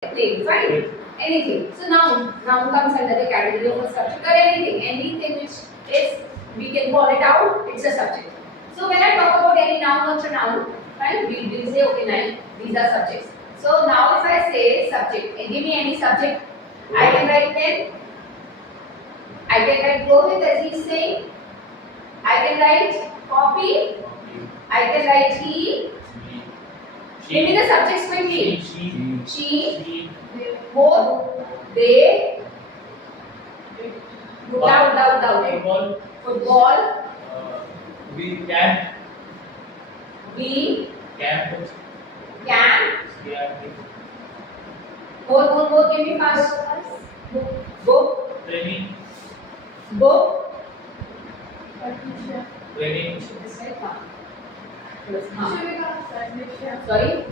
Thing, right? Anything. So noun comes under the category of a subject or anything which is, we can call it out, it's a subject. So when I talk about any noun or a noun, right, we will say, okay, now these are subjects. So now if I say subject, and give me any subject, I can write pen, I can write Rohit as he's saying, I can write copy, I can write he. Give me the subjects quickly. She, both, they, down. Football. We can. We Can. can. Yeah. More. Give me fast. Book. Training. Book. Training. Sorry.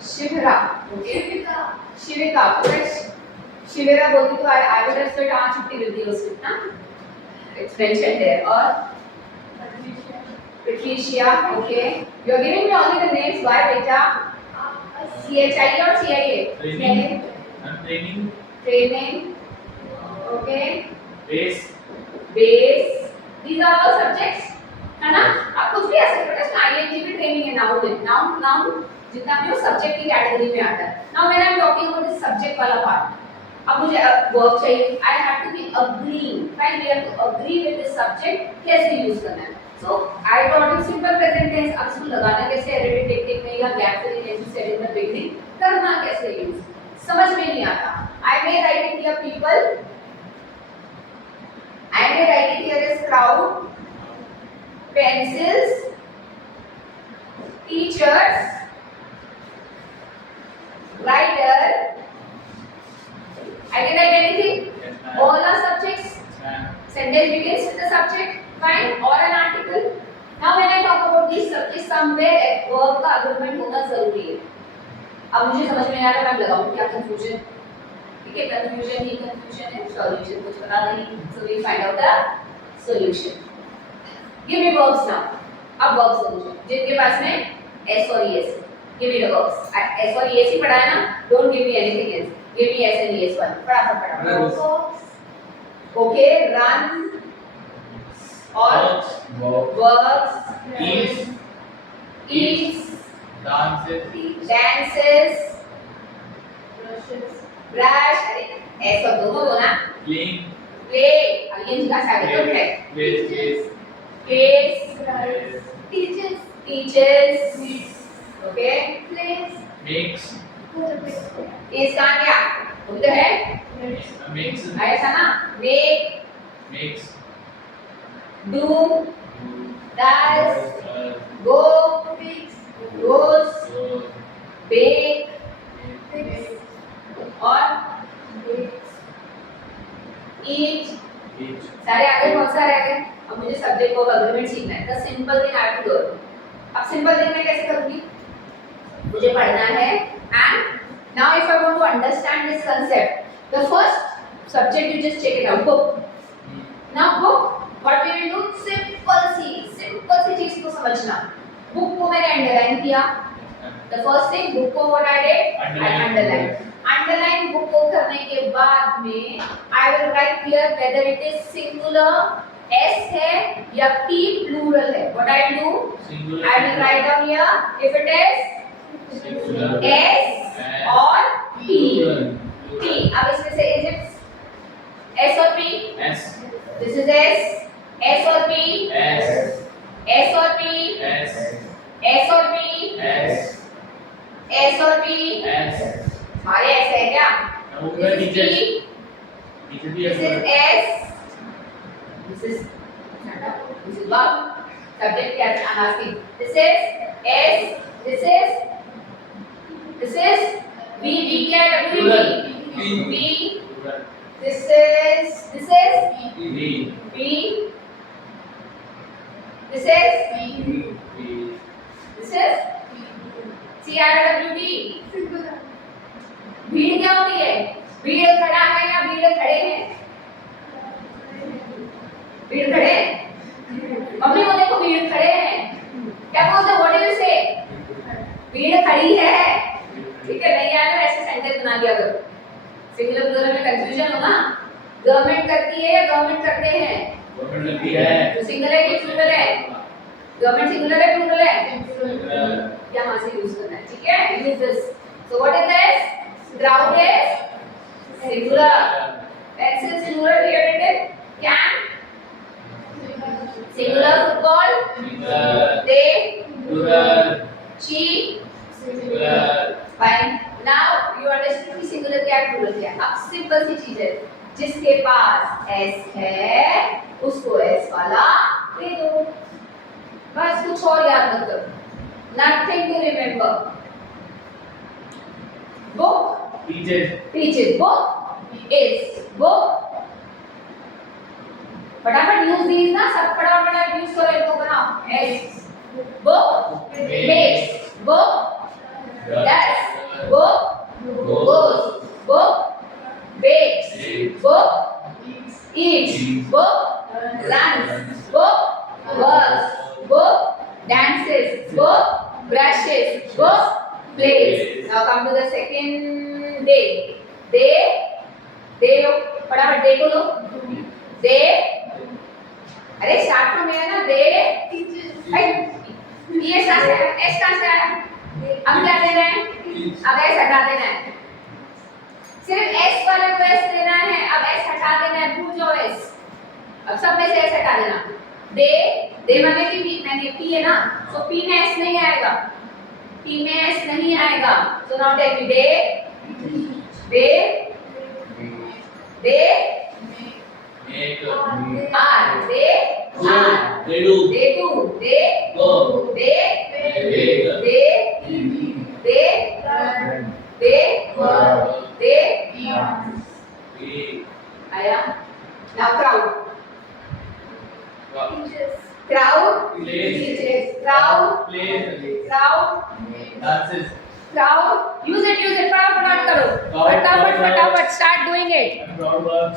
Shivira. Okay. Shivika. Correct. Shivira बोलती तो I would have said आज छुट्टी मिलती है उसको ना. It's mentioned there. और Patricia. Okay. You are giving me only the names. Why beta? CHIE or CIA? Training. And training. Training. Okay. Base. Base. These are all subjects. है ना? आप कुछ भी ऐसे करो इसमें ING भी ट्रेनिंग है नाउन में. नाउन जितना भी वो सब्जेक्ट की कैटेगरी में आता है. Now when I am talking about this subject वाला part, अब मुझे वर्ब चाहिए. I have to be agreeing. Right? We have to agree with this subject. कैसे यूज करना है? So I taught you simple present tense. अब इसको लगाना कैसे एडिटिव टेक्निक में या gap filling as you said in the beginning, करना कैसे यूज समझ में नहीं आता. I may write it here people. I may write it here as crowd, pencils, teachers, writer. I can write anything. Yes, ma'am. All are subjects. Yes, ma'am. Sentence begins with the subject, fine, or an article. Now when I talk about these subjects, somewhere verb का agreement होना जरूरी है. अब मुझे समझ में नहीं आ रहा, मैं लगाऊं क्या confusion? ठीक है, confusion ही confusion है, solution कुछ पता नहीं. So we find out the solution. Give me verbs now. अब verbs solution. जिनके पास में S और ES. Give me the verbs. S और ES ही पढ़ा है ना? Don't give me anything else. Give me S and ES one. पढ़ा. Okay, run. Or works. Eats. Dances. Brush. अरे ऐसा दोनों बोला. Play. अब ये जिसका सैगरेट है. Plays. Teaches. Okay. Is का क्या? वो तो है. ऐसा ना. Make. Do. Does. Go. Goes. Bake. और eat. सारे आगे बहुत सारे आगे. अब मुझे सब्जेक्ट को अग्रीमेंट सीखना है. The simple thing I have to do. अब simple thing मैं कैसे करूँगी? मुझे पढ़ना है. And now if I want to understand this concept, the first subject you just check it out. Book. Now book. What we will do? Simple सी चीज को समझना. Book को मैंने underline किया. The first thing, book को what I did? I underline. Underline book को करने के बाद में I will write here whether it is singular S है या P plural है. What I will do? I will write down here if it is S or P. P. अब इसमें से is it S or P? This is S. S or P? S or P? S or P? S or P? सारे S है क्या? This is P. This is S. This is verb. Subject क्या है? I'm asking. This is S. This is V क्या है? W V. This is B. This is This is CRWD. भीड़ क्या होती है? भीड़ खड़ा है या भीड़ खड़े हैं? भीड़ खड़े हैं. मम्मी वो देखो भीड़ खड़े हैं. क्या बोलते? What do you say? भीड़ खड़ी है. ठीक है, नहीं आया ऐसे सेंटेंस बना दिया करो। सिंगुलर प्लूरल में कंफ्यूजन हो ना, गवर्नमेंट करती है या गवर्नमेंट करते हैं? गवर्नमेंट लगती है। तो सिंगल है कि प्लूरल है? गवर्नमेंट सिंगुलर है प्लूरल है? यहाँ से यूज करना है, ठीक है? Use this. So what is this? Crowd is singular, pencil singular created, can singular, football Singular. they Plural. she Singular. fine. Now you understand कि singular क्या है plural क्या है। अब सिंपल सी चीज है, जिसके पास s है उसको s वाला दे दो, बस कुछ और याद मत करो, nothing to remember। book teaches, book is book। फटाफट यूज दीज ना, सब फटाफट यूज करो, इनको बनाओ। As book makes, book does, book goes, book bakes, book eats, book runs, book works, book dances, book brushes, book plays। Now come to the second day। they फटाफट दे को लो। they अरे start from here ना, दे ये S कहां से आया? अब क्या देना है? अब एस हटा देना है, सिर्फ एस वाले को एस देना है, अब एस हटा देना है, भूल जाओ एस, अब सब में से एस हटा देना। दे माने कि पी, मैंने पी है ना, तो पी में एस नहीं आएगा, पी में एस नहीं आएगा। So now take me the Make. are they are They do. they do they Go. they Make. they We. आया। now crowd Plays. teaches, crowd Plays. Dances. crowd use it फटाफट करो, Crowd, फटाफट start doing it। Crowd works.